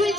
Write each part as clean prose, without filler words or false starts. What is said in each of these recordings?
പോലെ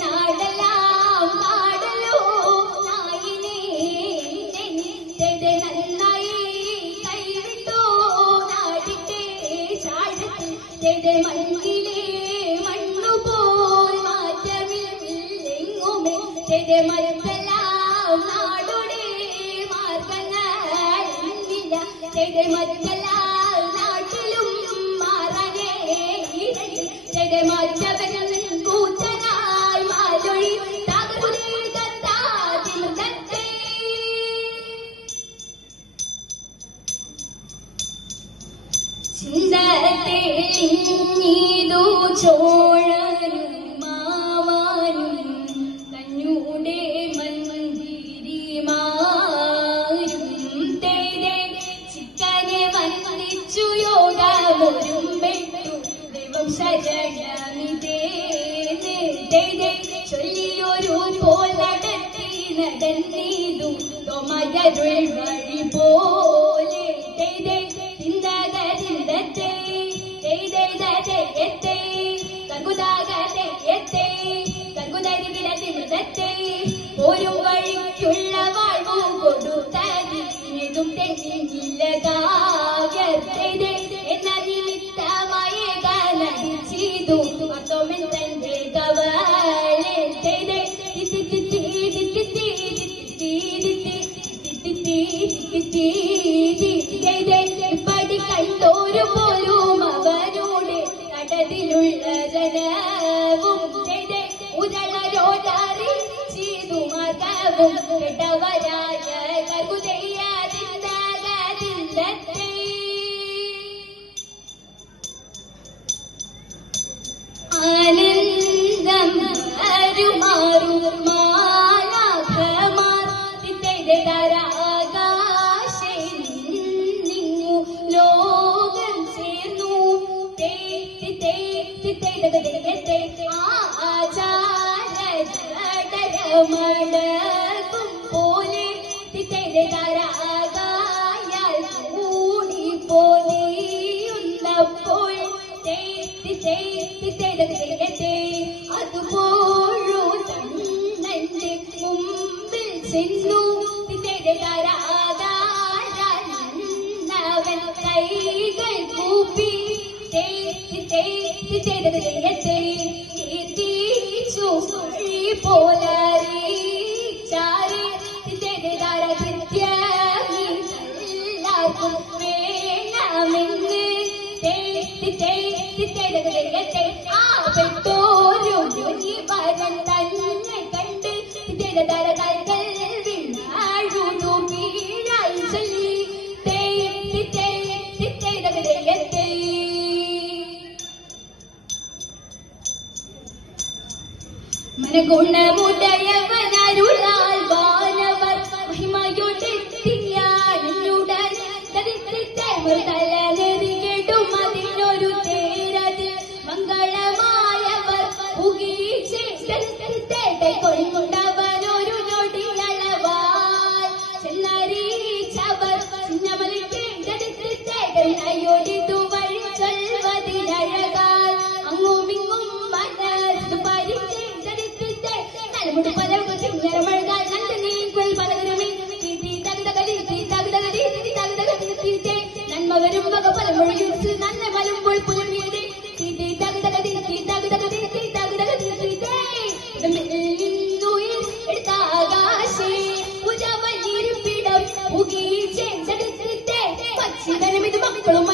നാടെല്ലാം പാടലോ നായിനെ നന്നായി കൈവിട്ടോ നാടിന്റെ ചാഴത്തിൽ മണ്ണിലെ മണ്ണുപോൽ മാറ്റമില്ലെങ്ങുമേ മറ്റെല്ലാം നാടോടെ മാർഗങ്ങളില്ല മറ്റെല്ലാം നാട്ടിലും മാറാനേ മാറ്റവനും കൂറ്റനായി മാലൊഴി ചിന്തത്തെ നീതു ചോഴനും മാവാനും തന്നൂടെ മന്ദിരിമാരും തേരെ ചിക്കനെ വന്ദിച്ചു യോഗമൊരും പെട്ടു ദൈവം ശരണമിതേ ചൊല്ലിയൊരു പോൽ നടത്തി നടന്നീതു തോമയരുൾ വഴി പോലെ ഒരു വഴിക്കുള്ള വാഴ്വു കൊടുത്തതും തെങ്ങില്ലകാകത്തെ എന്ന നിമിത്തമായ നടിച്ചിതു അത്തോമൻ തന്റെ കവളെ പടി കണ്ടോരു പോലും അവരുടെ കടത്തിലുള്ള ജനവും ഉദളരോടറിച്ചിതു മകവും കേട്ടവരായ കകുതയ്യാതിന്തകതിന്തത്തെ ആനന്ദം അരുമാറു മാലാഖമാർ തരാകാശേ നിന്നു ലോകം ചേർന്നു ആചാരമടക്കും പോലെ തരാകായാൽ കൂടി പോലെയുള്ളപ്പോൾ അതുപോഴു തണ്ണന്റെ മുമ്പിൽ ചെന്നു തരാകാരവൻ കൈകൾ കൂപ്പി പോലറിച്ചാരെ എല്ലാവർക്കും വേണമെന്ന് പെട്ടോരു വരൻ തന്നെ കണ്ട് കൈകൾ വീഴാഴുതു വീഴായി ചൊല്ലി മനഗുണമുടയവനരുളാൽ വാനവർ മഹിമയോടെത്തിയാനുടൻ തലനെറികെടും അതിനൊരു തേരതിൽ മംഗളമായവർ കൊണ്ടവനൊരു നൊടിയളവാൽ ചെന്നറിയിച്ചവർ അയോടിതു വഴി ചൊൽവതിനഴകാൽ അങ്ങുമിങ്ങും മനസ്സു പരിചരിച്ചേ തലമുടി പലർക്കും ചിങ്ങരമഴകാൽ നന്ദനീക്കുൽ പലകരമേ നന്മ വരും വക പലമൊഴിയുത്ത് നന്മ വരുമ്പോൾ പുലർവിയതേ എടുത്താകാശേ ഉജവനിരിപ്പിടം ഉകീച്ചെടുത്തേ പച്ചിതനും ഇത് മക്കളും